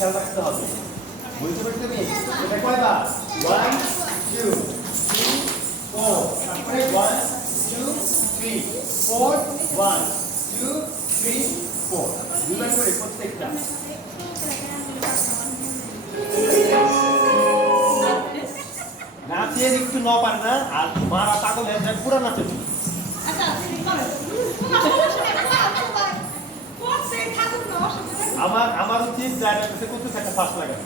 খেয়াল রাখতে হবে। বুঝতে পারছো তুমি? এটা কয়বার? 1 2 3 4 তারপরে 1 2 3 4 1 2 3 4 দুবার করে প্রত্যেকটা। নাচে একটু ন পারে না আর মারা পাগল হয়ে যায় পুরো নাচে। আমার উচিত যারা কাছে করতে থাকে ফার্স্ট লাগে না।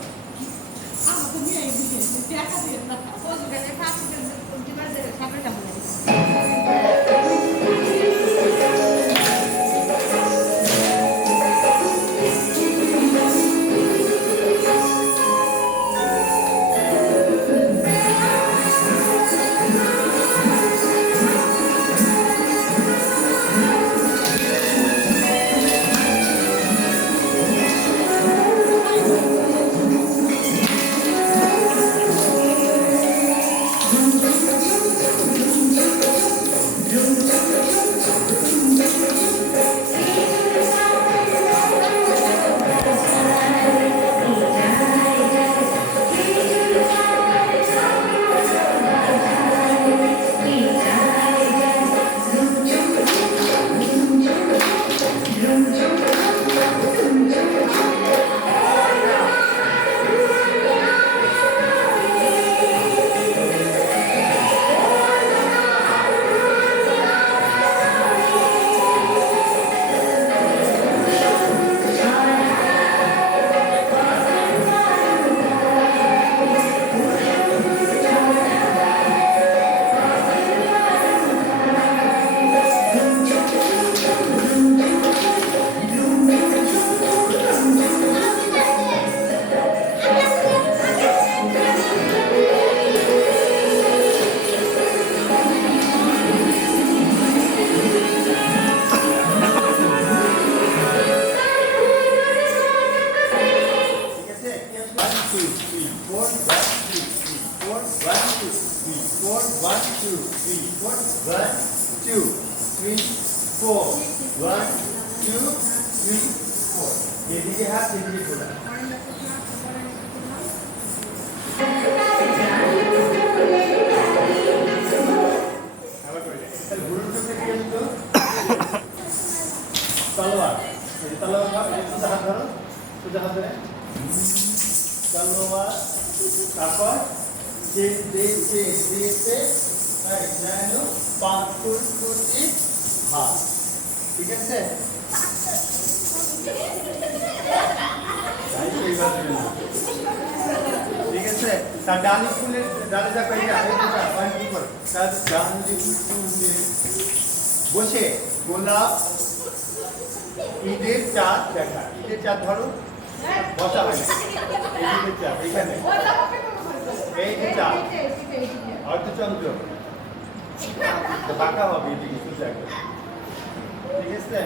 যেদিকে হাত সেদিকে ঘোরা। তলোয়ার সোজা হাত ধরো, সোজা হাত ধরে তলোয়ার, তারপর হাত, ঠিক আছে? ঠিক আছে, তার ডানি ফুলে ডালে যা কই তার ডানি ফুলে বসে গোলাপ ঈদের চাঁদ দেখা, ঈদের চাঁদ ধরো, বসা হয় না, ঈদের চাঁদ এখানে, এই যে চাঁদ অর্ধচন্দ্র বাঁকা হবে এদিকে সোজা, ঠিক আছে?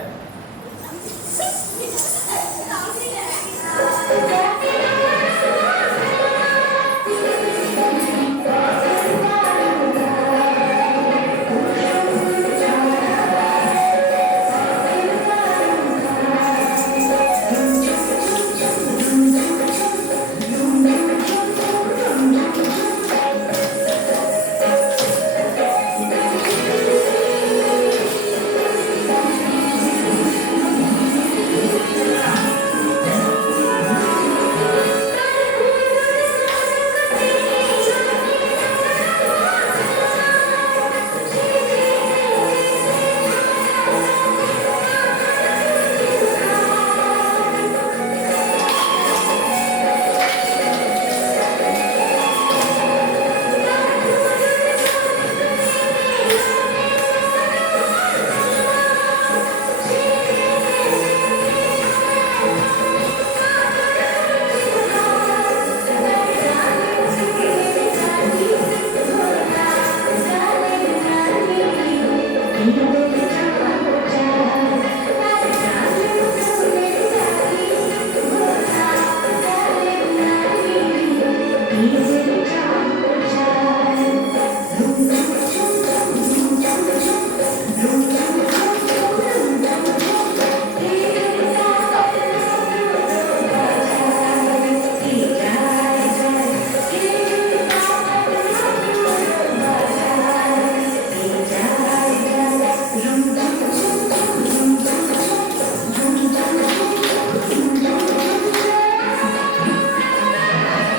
Thank you.